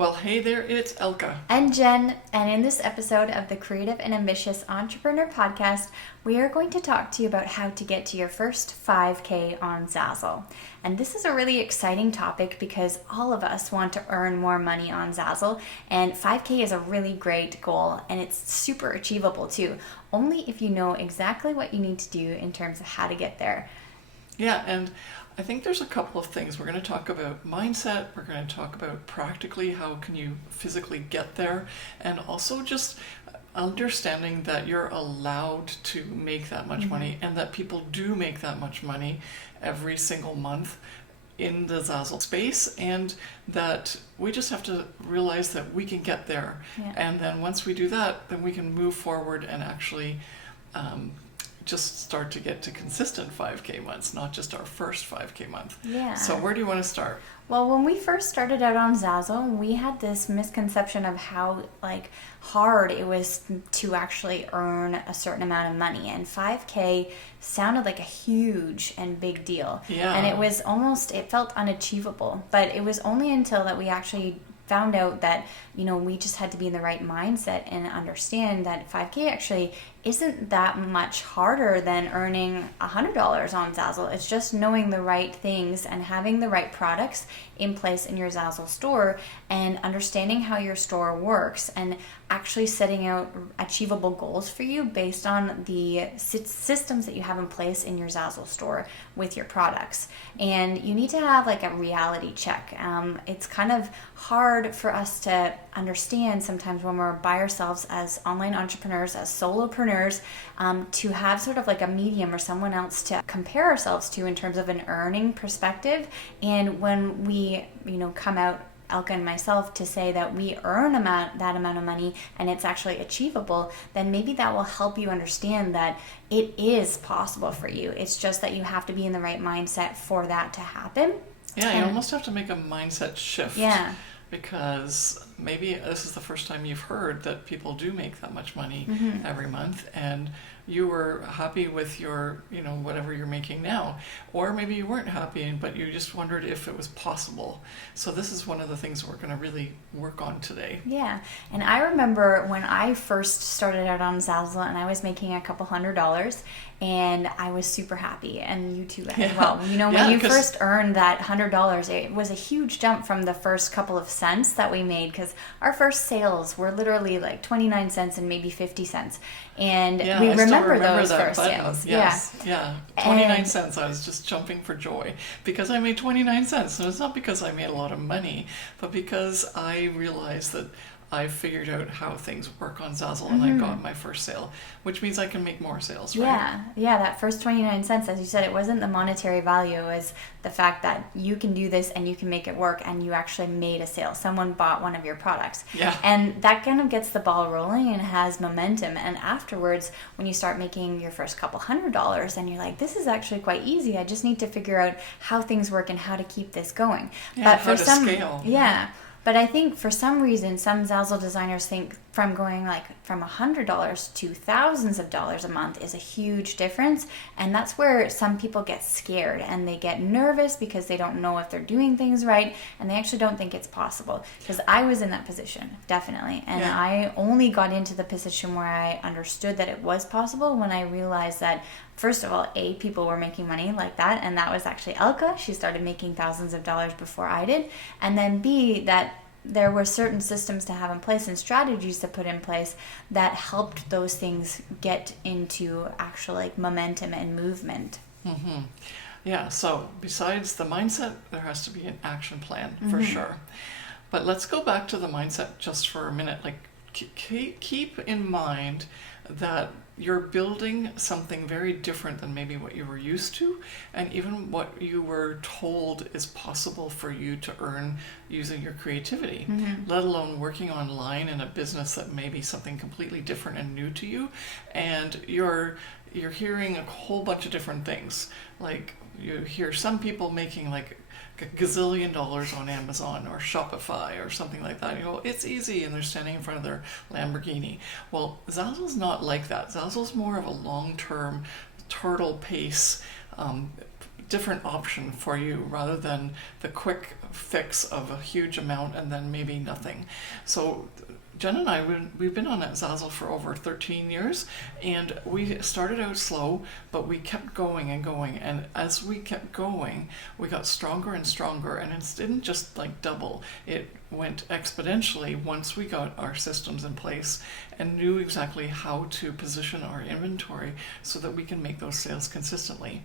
Well, hey there, it's Elke. And Jen, and in this episode of the Creative and Ambitious Entrepreneur Podcast, we are going to talk to you about how to get to your first 5K on Zazzle. And this is a really exciting topic because all of us want to earn more money on Zazzle, and 5K is a really great goal, and it's super achievable too, only if you know exactly what you need to do in terms of how to get there. Yeah, and I think there's a couple of things. We're going to talk about mindset, we're going to talk about practically how can you physically get there, and also just understanding that you're allowed to make that much money and that people do make that much money every single month in the Zazzle space, and that we just have to realize that we can get there. Yeah. And then once we do that, then we can move forward and actually just start to get to consistent 5K months, not just our first 5K month. Yeah. So where do you want to start? Well, when we first started out on Zazzle, we had this misconception of how hard it was to actually earn a certain amount of money, and 5K sounded like a huge and big deal. Yeah. And it felt unachievable. But it was only until that we actually found out that, we just had to be in the right mindset and understand that 5K actually isn't that much harder than earning $100 on Zazzle. It's just knowing the right things and having the right products in place in your Zazzle store and understanding how your store works and actually setting out achievable goals for you based on the systems that you have in place in your Zazzle store with your products. And you need to have a reality check. It's kind of hard for us to understand sometimes when we're by ourselves as online entrepreneurs, as solopreneurs, to have sort of a medium or someone else to compare ourselves to in terms of an earning perspective. And when we, come out, Elke and myself, to say that we earn that amount of money and it's actually achievable, then maybe that will help you understand that it is possible for you. It's just that you have to be in the right mindset for that to happen. Yeah, you almost have to make a mindset shift. Yeah. Because maybe this is the first time you've heard that people do make that much money every month, and you were happy with your, whatever you're making now. Or maybe you weren't happy, but you just wondered if it was possible. So this is one of the things we're going to really work on today. Yeah, and I remember when I first started out on Zazzle and I was making a couple $100, and I was super happy, and you too as well. When you first earned that $100, it was a huge jump from the first couple of cents that we made, because our first sales were literally 29 cents and maybe 50 cents. And we remember those first sales. Yes. Yeah. 29 cents. I was just jumping for joy because I made 29 cents. And it's not because I made a lot of money, but because I realized that I figured out how things work on Zazzle and I got my first sale, which means I can make more sales, right? Yeah, that first 29 cents, as you said, it wasn't the monetary value, it was the fact that you can do this and you can make it work and you actually made a sale. Someone bought one of your products. Yeah. And that kind of gets the ball rolling and has momentum. And afterwards, when you start making your first couple $100 and you're like, this is actually quite easy. I just need to figure out how things work and how to keep this going. Yeah, but how for to scale. Yeah. But I think for some reason, some Zazzle designers think from going from $100 to thousands of dollars a month is a huge difference. And that's where some people get scared and they get nervous because they don't know if they're doing things right. And they actually don't think it's possible. Because I was in that position, definitely. And I only got into the position where I understood that it was possible when I realized that, first of all, A, people were making money like that, and that was actually Elke. She started making thousands of dollars before I did. And then B, that there were certain systems to have in place and strategies to put in place that helped those things get into actual momentum and movement. Mm-hmm. Yeah, so besides the mindset, there has to be an action plan for sure. But let's go back to the mindset just for a minute. Keep in mind that you're building something very different than maybe what you were used to, and even what you were told is possible for you to earn using your creativity, let alone working online in a business that may be something completely different and new to you. And you're hearing a whole bunch of different things. You hear some people making a gazillion dollars on Amazon or Shopify or something like that. It's easy, and they're standing in front of their Lamborghini. Well, Zazzle's not like that. Zazzle's more of a long-term turtle pace different option for you rather than the quick fix of a huge amount and then maybe nothing. So Jen and I, we've been on Zazzle for over 13 years, and we started out slow, but we kept going and going. And as we kept going, we got stronger and stronger, and it didn't just like double. It went exponentially once we got our systems in place and knew exactly how to position our inventory so that we can make those sales consistently.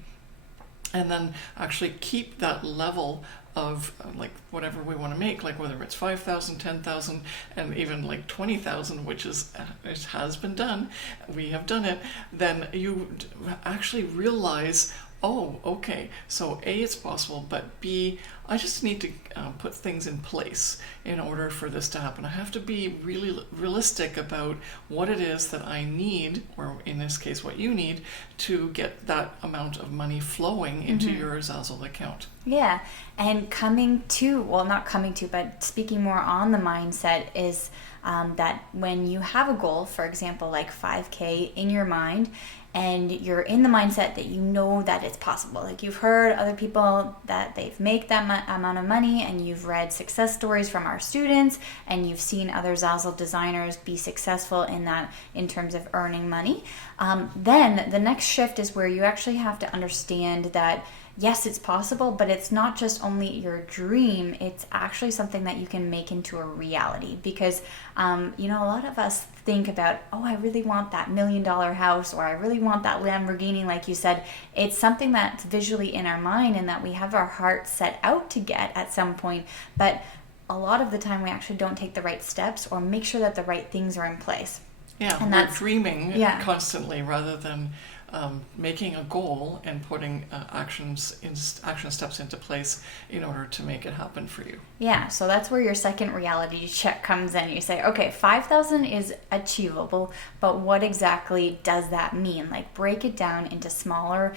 And then actually keep that level of like whatever we want to make, like whether it's 5,000, 10,000, and even like 20,000, which is, it has been done, we have done it, then you actually realize, oh, okay, so A, it's possible, but B, I just need to put things in place in order for this to happen. I have to be really realistic about what it is that I need, or in this case, what you need, to get that amount of money flowing into your Zazzle account. Yeah, and but speaking more on the mindset is that when you have a goal, for example, like 5K in your mind, and you're in the mindset that you know that it's possible. Like you've heard other people that they've made that amount of money, and you've read success stories from our students, and you've seen other Zazzle designers be successful in that in terms of earning money. Then the next shift is where you actually have to understand that yes, it's possible, but it's not just only your dream, it's actually something that you can make into a reality. Because, a lot of us think about, oh, I really want that $1 million house, or I really want that Lamborghini, like you said. It's something that's visually in our mind and that we have our heart set out to get at some point. But a lot of the time we actually don't take the right steps or make sure that the right things are in place. Yeah, and we're dreaming constantly rather than making a goal and putting action steps into place in order to make it happen for you. Yeah, so that's where your second reality check comes in. You say, okay, 5,000 is achievable, but what exactly does that mean? Like break it down into smaller,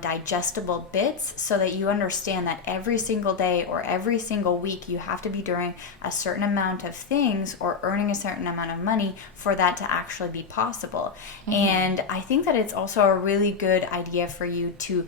digestible bits so that you understand that every single day or every single week you have to be doing a certain amount of things or earning a certain amount of money for that to actually be possible. And I think that it's also a really good idea for you to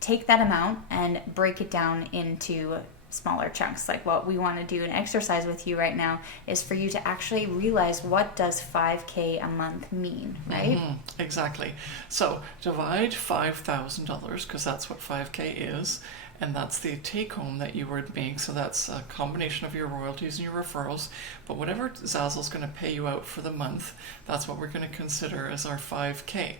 take that amount and break it down into smaller chunks. Like what we want to do an exercise with you right now is for you to actually realize, what does 5K a month mean, right? Exactly. So divide $5,000, because that's what 5K is, and that's the take home that you would make. So that's a combination of your royalties and your referrals. But whatever Zazzle's going to pay you out for the month, that's what we're going to consider as our 5K.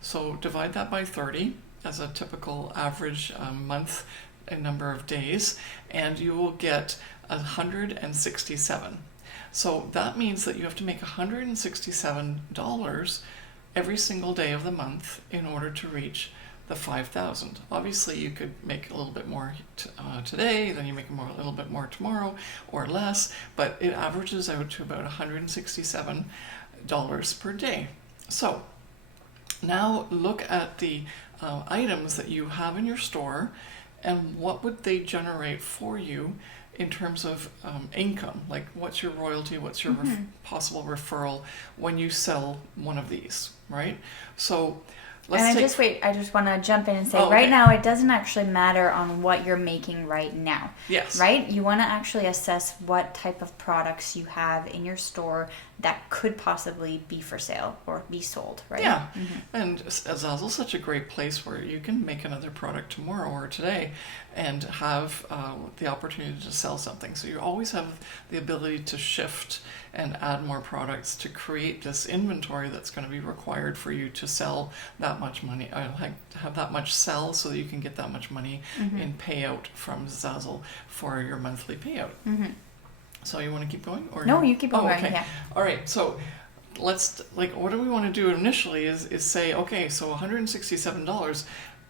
So divide that by 30 as a typical average month in number of days, and you will get 167. So that means that you have to make $167 every single day of the month in order to reach the 5,000. Obviously, you could make a little bit more today, then you make a little bit more tomorrow, or less, but it averages out to about $167 per day. So now look at the items that you have in your store, and what would they generate for you in terms of income? Like what's your royalty, what's your possible referral when you sell one of these, right? So I just want to jump in and say, right now, it doesn't actually matter on what you're making right now. Yes. Right? You want to actually assess what type of products you have in your store that could possibly be for sale or be sold, right? Yeah. And Zazzle's such a great place where you can make another product tomorrow or today and have the opportunity to sell something. So you always have the ability to shift and add more products to create this inventory that's going to be required for you to sell that much money, have that much sell so that you can get that much money in payout from Zazzle for your monthly payout. So you want to keep going? Or no, you keep going. Okay. Yeah. All right. So let's, what do we want to do initially is say, okay, so $167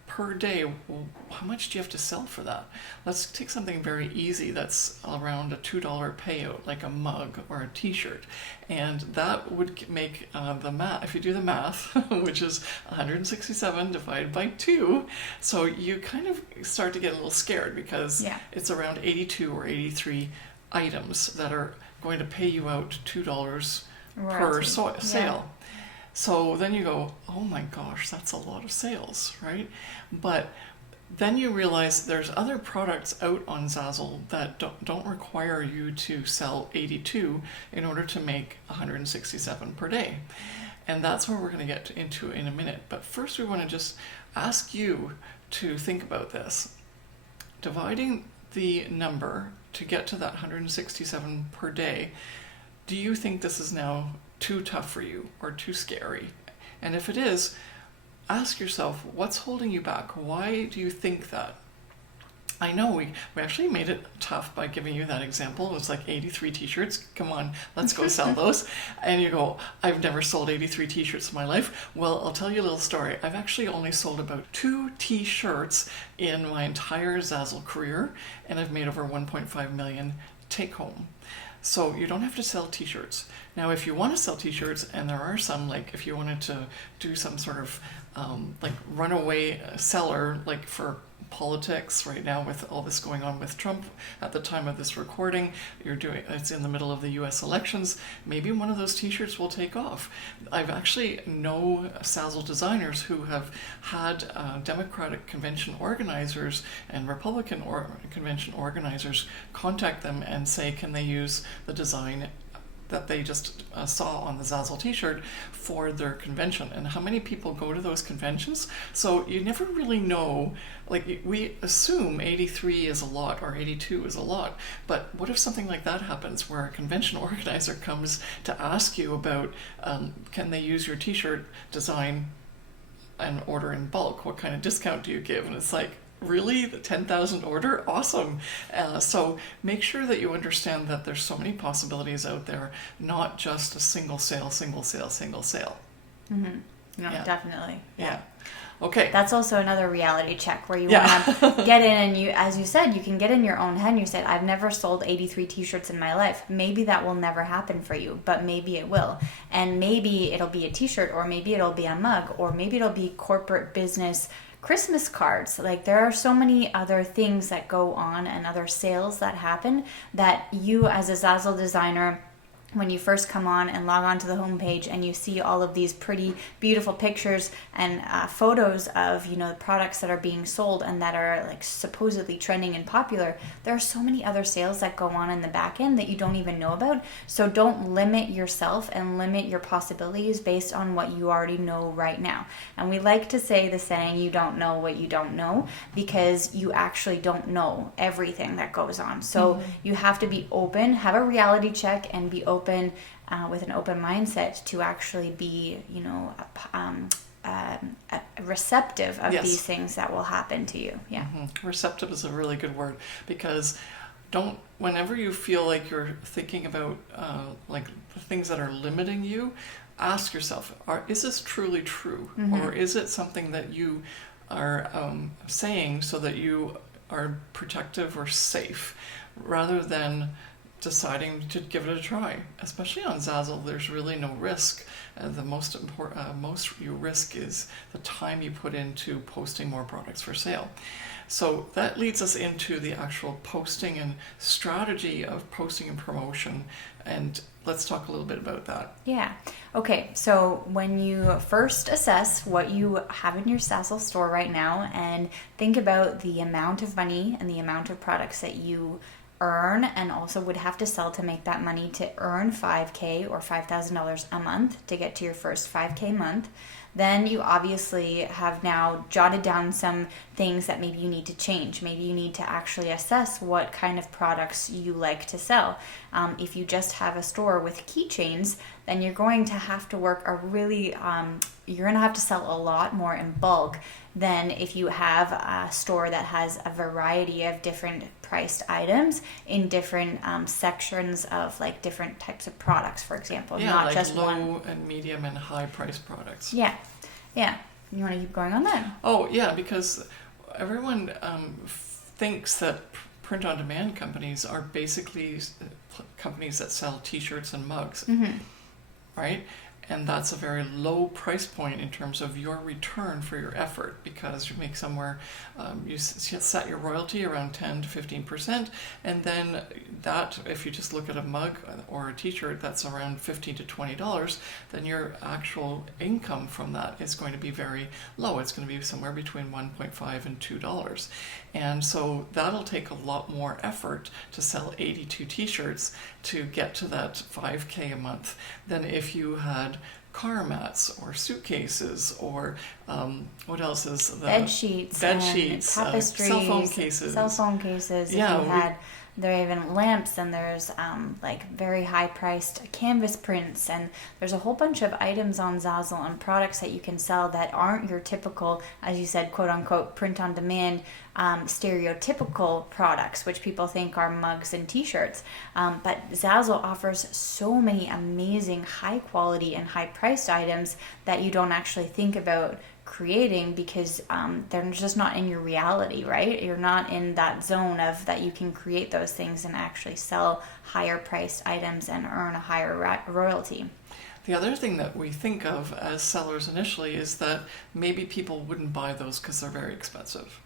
per day, well, how much do you have to sell for that? Let's take something very easy that's around a $2 payout, like a mug or a t-shirt. And that would make the math, if you do the math, which is 167 divided by 2. So you kind of start to get a little scared because it's around 82 or 83 items that are going to pay you out $2 per sale. So then you go, oh my gosh, that's a lot of sales, right? But then you realize there's other products out on Zazzle that don't require you to sell 82 in order to make 167 per day. And that's where we're going to get into in a minute. But first we want to just ask you to think about this. Dividing the number to get to that 167 per day, do you think this is now too tough for you or too scary? And if it is, ask yourself, what's holding you back? Why do you think that? I know we actually made it tough by giving you that example. It was like 83 t-shirts. Come on, let's go sell those. And you go, I've never sold 83 t-shirts in my life. Well, I'll tell you a little story. I've actually only sold about 2 t-shirts in my entire Zazzle career, and I've made over 1.5 million take home. So you don't have to sell t-shirts. Now, if you want to sell t-shirts, and there are some, like if you wanted to do some sort of like runaway seller, like for politics right now with all this going on with Trump at the time of this recording, it's in the middle of the US elections, maybe one of those t-shirts will take off. I've actually know Zazzle designers who have had Democratic convention organizers and Republican convention organizers contact them and say, can they use the design that they just saw on the Zazzle t-shirt for their convention. And how many people go to those conventions? So you never really know. Like, we assume 83 is a lot or 82 is a lot, but what if something like that happens where a convention organizer comes to ask you about can they use your t-shirt design and order in bulk? What kind of discount do you give? And it's like, really? The 10,000 order? Awesome. So make sure that you understand that there's so many possibilities out there, not just a single sale. Mm-hmm. No, Yeah. Definitely. Yeah. Okay. That's also another reality check where you want to get in and you, as you said, you can get in your own head and you said, I've never sold 83 t-shirts in my life. Maybe that will never happen for you, but maybe it will. And maybe it'll be a t-shirt, or maybe it'll be a mug, or maybe it'll be corporate business Christmas cards. Like, there are so many other things that go on and other sales that happen that you as a Zazzle designer, when you first come on and log on to the homepage and you see all of these pretty beautiful pictures and photos of, you know, products that are being sold and that are like supposedly trending and popular, there are so many other sales that go on in the back end that you don't even know about. So don't limit yourself and limit your possibilities based on what you already know right now. And we like to say the saying, you don't know what you don't know, because you actually don't know everything that goes on. So you have to be open, have a reality check, and be open with an open mindset to actually be, you know, receptive of these things that will happen to you. Yeah. Mm-hmm. Receptive is a really good word, because whenever you feel like you're thinking about like the things that are limiting you, ask yourself, is this truly true? Mm-hmm. Or is it something that you are saying so that you are protective or safe, rather than deciding to give it a try? Especially on Zazzle, there's really no risk. The most you risk is the time you put into posting more products for sale. So that leads us into the actual posting and strategy of posting and promotion. And let's talk a little bit about that. Yeah. Okay. So when you first assess what you have in your Zazzle store right now and think about the amount of money and the amount of products that you earn and also would have to sell to make that money to earn $5,000 or $5,000 a month to get to your first $5,000 month, then you obviously have now jotted down some things that maybe you need to change. Maybe you need to actually assess what kind of products you like to sell. If you just have a store with keychains, then you're going to have to work you're going to have to sell a lot more in bulk than if you have a store that has a variety of different priced items in different sections of like different types of products, for example. Yeah, not like just low one. and medium and high price products. Yeah. You want to keep going on that? Oh, yeah, because everyone thinks that print-on-demand companies are basically companies that sell t-shirts and mugs, right? And that's a very low price point in terms of your return for your effort, because you make somewhere, you set your royalty around 10 to 15%, and then that, if you just look at a mug or a t-shirt, that's around $15 to $20, then your actual income from that is going to be very low. It's going to be somewhere between $1.5 and $2. And so that'll take a lot more effort to sell 82 t-shirts to get to that 5K a month than if you had car mats or suitcases or what else is the bed sheets, tapestries, cell phone cases. Yeah, if you had, there are even lamps, and there's like very high priced canvas prints, and there's a whole bunch of items on Zazzle and products that you can sell that aren't your typical, as you said, quote unquote, print on demand, stereotypical products, which people think are mugs and t-shirts. But Zazzle offers so many amazing high quality and high priced items that you don't actually think about creating, because they're just not in your reality, right? You're not in that zone of that you can create those things and actually sell higher priced items and earn a higher royalty. The other thing that we think of as sellers initially is that maybe people wouldn't buy those because they're very expensive.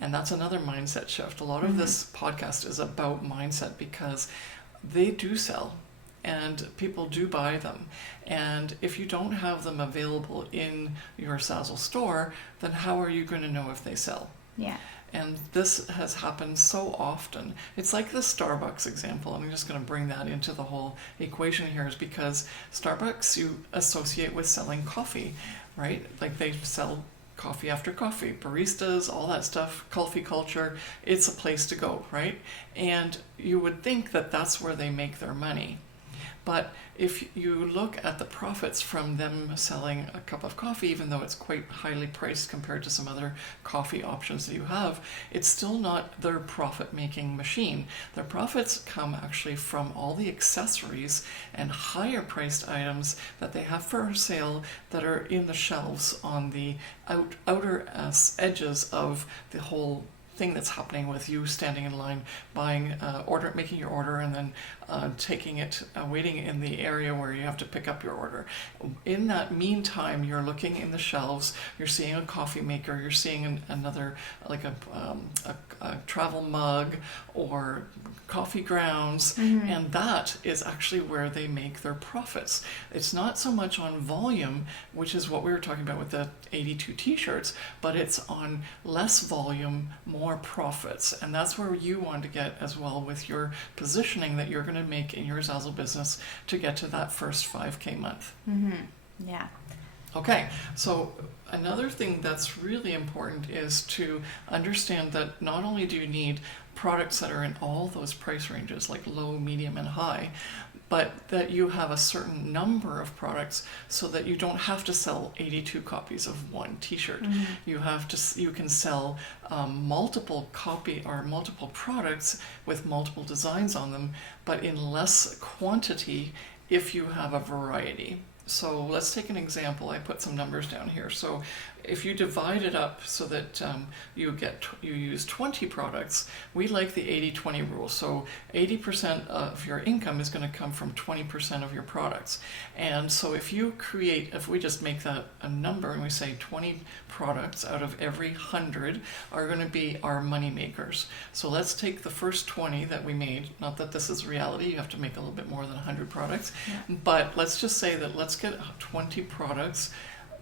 And that's another mindset shift. A lot of this podcast is about mindset, because they do sell and people do buy them. And if you don't have them available in your Zazzle store, then how are you going to know if they sell? Yeah. And this has happened so often. It's like the Starbucks example. I'm just going to bring that into the whole equation here, is because Starbucks you associate with selling coffee, right? Like they sell coffee after coffee, baristas, all that stuff, coffee culture. It's a place to go, right? And you would think that that's where they make their money. But if you look at the profits from them selling a cup of coffee, even though it's quite highly priced compared to some other coffee options that you have, it's still not their profit-making machine. Their profits come actually from all the accessories and higher priced items that they have for sale that are in the shelves on the outer edges of the whole thing that's happening with you standing in line, buying, making your order, and then taking it, waiting in the area where you have to pick up your order. In that meantime, you're looking in the shelves, you're seeing a coffee maker, you're seeing another, like a travel mug or coffee grounds, and that is actually where they make their profits. It's not so much on volume, which is what we were talking about with the 82 t-shirts, but it's on less volume, more profits. And that's where you want to get as well with your positioning that you're going to make in your Zazzle business to get to that first 5K month. Yeah. Okay, so another thing that's really important is to understand that not only do you need products that are in all those price ranges, like low, medium, and high, but that you have a certain number of products so that you don't have to sell 82 copies of one t-shirt. You can sell multiple products with multiple designs on them, but in less quantity if you have a variety. So let's take an example. I put some numbers down here. So if you divide it up so that you use 20 products, we like the 80-20 rule. So 80% of your income is going to come from 20% of your products. And so if we just make that a number and we say 20 products out of every 100 are going to be our money makers. So let's take the first 20 that we made. Not that this is reality, you have to make a little bit more than 100 products. Yeah. But let's just say that let's get 20 products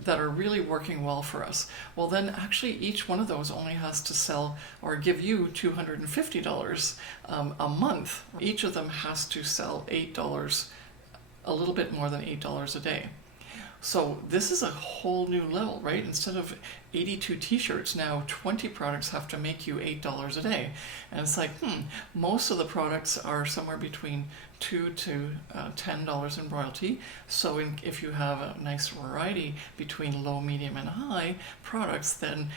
that are really working well for us. Well, then actually each one of those only has to sell or give you $250 a month. Each of them has to sell $8, a little bit more than $8 a day. So this is a whole new level, right? Instead of 82 t-shirts, now 20 products have to make you $8 a day. And it's like, most of the products are somewhere between $2 to $10 in royalty. So if you have a nice variety between low, medium, and high products, then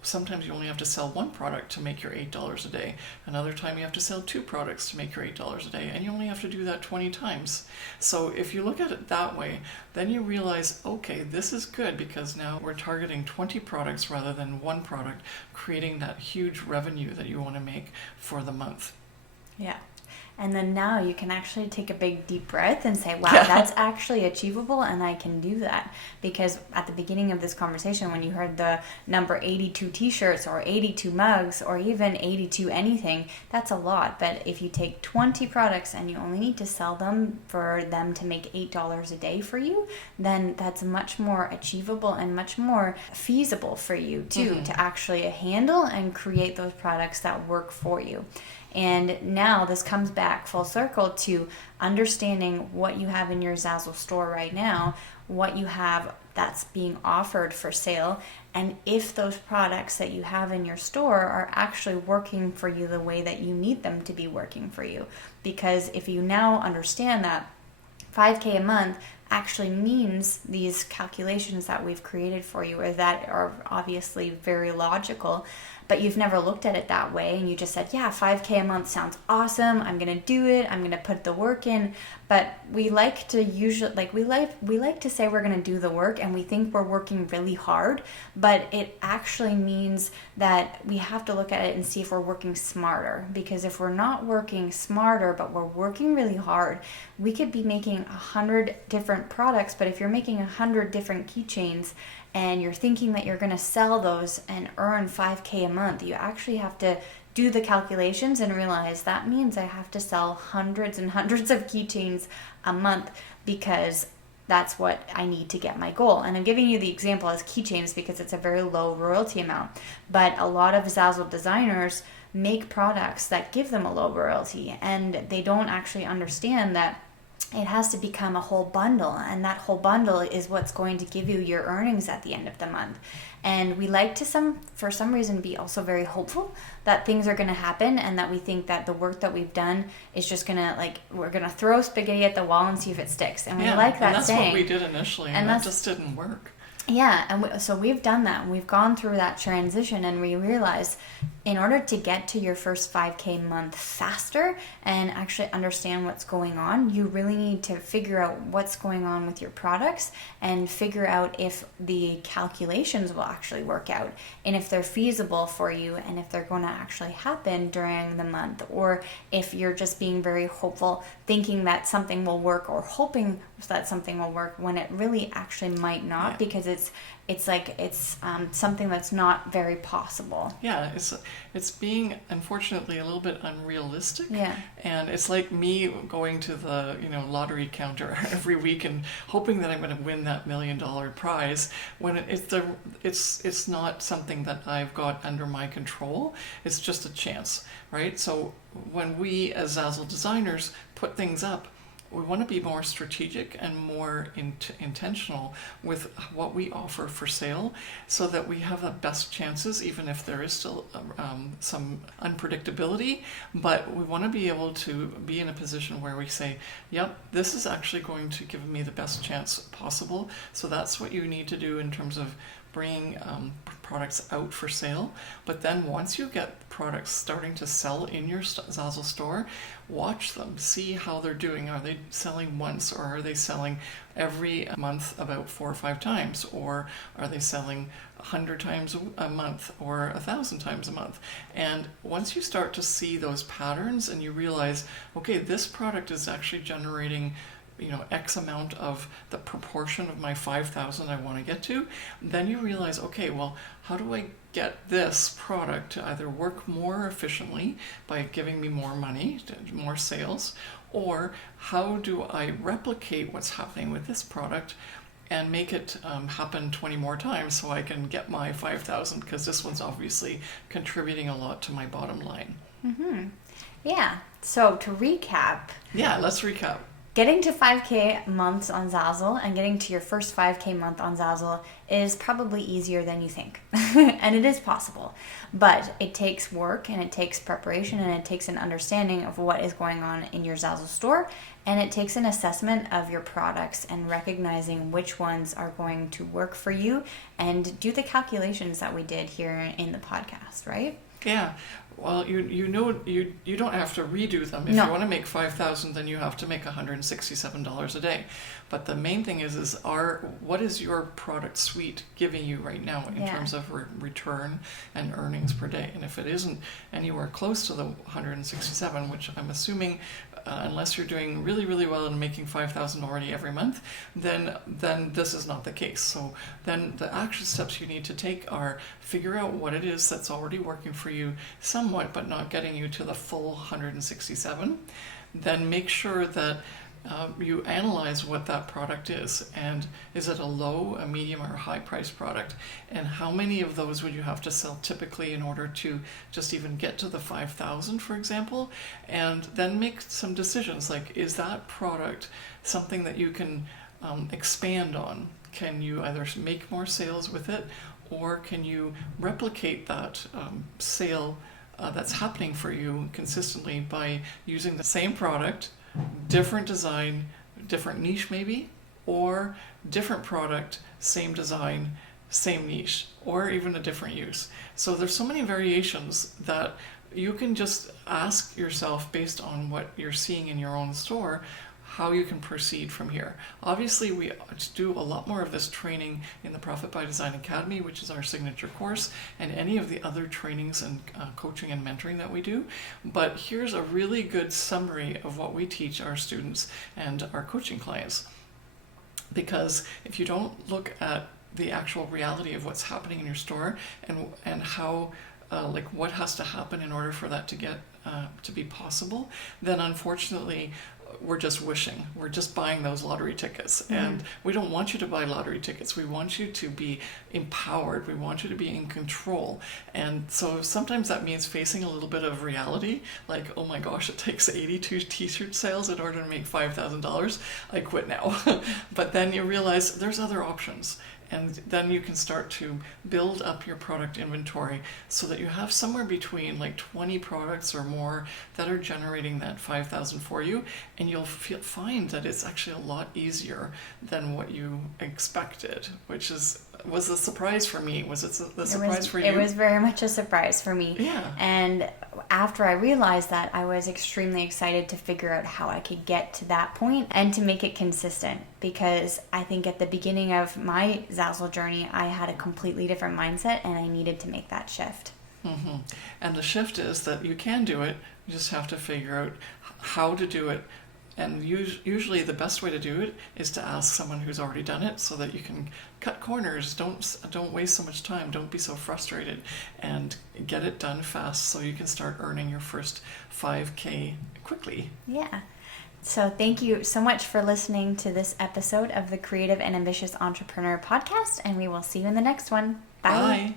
sometimes you only have to sell one product to make your $8 a day. Another time you have to sell 2 products to make your $8 a day, and you only have to do that 20 times. So if you look at it that way, then you realize, okay, this is good because now we're targeting 20 products rather than one product, creating that huge revenue that you want to make for the month. Yeah. And then now you can actually take a big deep breath and say, wow, Yeah. that's actually achievable and I can do that. Because at the beginning of this conversation, when you heard the number 82 t-shirts or 82 mugs or even 82 anything, that's a lot. But if you take 20 products and you only need to sell them for them to make $8 a day for you, then that's much more achievable and much more feasible for you too, to actually handle and create those products that work for you. And now this comes back full circle to understanding what you have in your Zazzle store right now, what you have that's being offered for sale, and if those products that you have in your store are actually working for you the way that you need them to be working for you. Because if you now understand that $5K a month actually means these calculations that we've created for you, or that are obviously very logical, but you've never looked at it that way, and you just said, yeah, $5K a month sounds awesome, I'm gonna do it, I'm gonna put the work in. But we like to usually, we like to say we're gonna do the work, and we think we're working really hard, but it actually means that we have to look at it and see if we're working smarter. Because if we're not working smarter, but we're working really hard, we could be making 100 different products, but if you're making 100 different keychains and you're thinking that you're going to sell those and earn $5K a month, you actually have to do the calculations and realize that means I have to sell hundreds and hundreds of keychains a month, because that's what I need to get my goal. And I'm giving you the example as keychains because it's a very low royalty amount. But a lot of Zazzle designers make products that give them a low royalty, and they don't actually understand that it has to become a whole bundle, and that whole bundle is what's going to give you your earnings at the end of the month. And we like to for some reason be also very hopeful that things are going to happen, and that we think that the work that we've done is just going to, we're going to throw spaghetti at the wall and see if it sticks. And we like that saying. And that's what we did initially, and that just didn't work. Yeah, and so we've done that, and we've gone through that transition, and we realized in order to get to your first 5K month faster and actually understand what's going on, you really need to figure out what's going on with your products and figure out if the calculations will actually work out, and if they're feasible for you, and if they're going to actually happen during the month, or if you're just being very hopeful, thinking that something will work, or hoping that something will work when it really actually might not, because it's something that's not very possible. Yeah, it's being, unfortunately, a little bit unrealistic. Yeah. And it's like me going to the lottery counter every week and hoping that I'm going to win that $1 million prize, when it's not something that I've got under my control. It's just a chance, right? So when we as Zazzle designers put things up, we want to be more strategic and more intentional with what we offer for sale, so that we have the best chances, even if there is still some unpredictability. But we want to be able to be in a position where we say, yep, this is actually going to give me the best chance possible. So that's what you need to do in terms of bringing products out for sale. But then once you get products starting to sell in your Zazzle store, watch them, see how they're doing. Are they selling once, or are they selling every month about 4 or 5 times, or are they selling 100 times a month, or 1,000 times a month? And once you start to see those patterns and you realize, okay, this product is actually generating X amount of the proportion of my 5,000 I want to get to, then you realize, okay, well, how do I get this product to either work more efficiently by giving me more money, more sales, or how do I replicate what's happening with this product and make it happen 20 more times so I can get my 5,000, because this one's obviously contributing a lot to my bottom line. Mm-hmm. Yeah. So to recap. Yeah, let's recap. Getting to 5K months on Zazzle and getting to your first 5K month on Zazzle is probably easier than you think. And it is possible. But it takes work, and it takes preparation, and it takes an understanding of what is going on in your Zazzle store. And it takes an assessment of your products and recognizing which ones are going to work for you, and do the calculations that we did here in the podcast, right? Yeah. Well, you know you don't have to redo them. If No. you want to make 5,000, then you have to make $167 a day. But the main thing is what is your product suite giving you right now in terms of return and earnings per day? And if it isn't anywhere close to the 167, which I'm assuming, unless you're doing really, really well and making 5,000 already every month, then this is not the case. So then the action steps you need to take are figure out what it is that's already working for you somewhat, but not getting you to the full 167. Then make sure that you analyze what that product is, and is it a low, a medium, or a high price product, and how many of those would you have to sell typically in order to just even get to the 5,000, for example, and then make some decisions like, is that product something that you can expand on? Can you either make more sales with it, or can you replicate that sale that's happening for you consistently by using the same product, different design, different niche maybe, or different product, same design, same niche, or even a different use. So there's so many variations that you can just ask yourself based on what you're seeing in your own store, how you can proceed from here. Obviously, we do a lot more of this training in the Profit by Design Academy, which is our signature course, and any of the other trainings and coaching and mentoring that we do. But here's a really good summary of what we teach our students and our coaching clients. Because if you don't look at the actual reality of what's happening in your store and how what has to happen in order for that to get to be possible, then unfortunately we're just wishing. We're just buying those lottery tickets. Mm-hmm. And we don't want you to buy lottery tickets. We want you to be empowered. We want you to be in control. And so sometimes that means facing a little bit of reality, like, oh my gosh, it takes 82 t-shirt sales in order to make $5,000. I quit now. But then you realize there's other options. And then you can start to build up your product inventory so that you have somewhere between like 20 products or more that are generating that 5,000 for you, and you'll find that it's actually a lot easier than what you expected, which was a surprise for me. Was it the surprise for you? It was very much a surprise for me. Yeah. And after I realized that, I was extremely excited to figure out how I could get to that point and to make it consistent. Because I think at the beginning of my Zazzle journey, I had a completely different mindset and I needed to make that shift. Mm-hmm. And the shift is that you can do it. You just have to figure out how to do it. And usually the best way to do it is to ask someone who's already done it so that you can cut corners. Don't waste so much time. Don't be so frustrated, and get it done fast so you can start earning your first 5K quickly. Yeah. So thank you so much for listening to this episode of the Creative and Ambitious Entrepreneur podcast, and we will see you in the next one. Bye. Bye.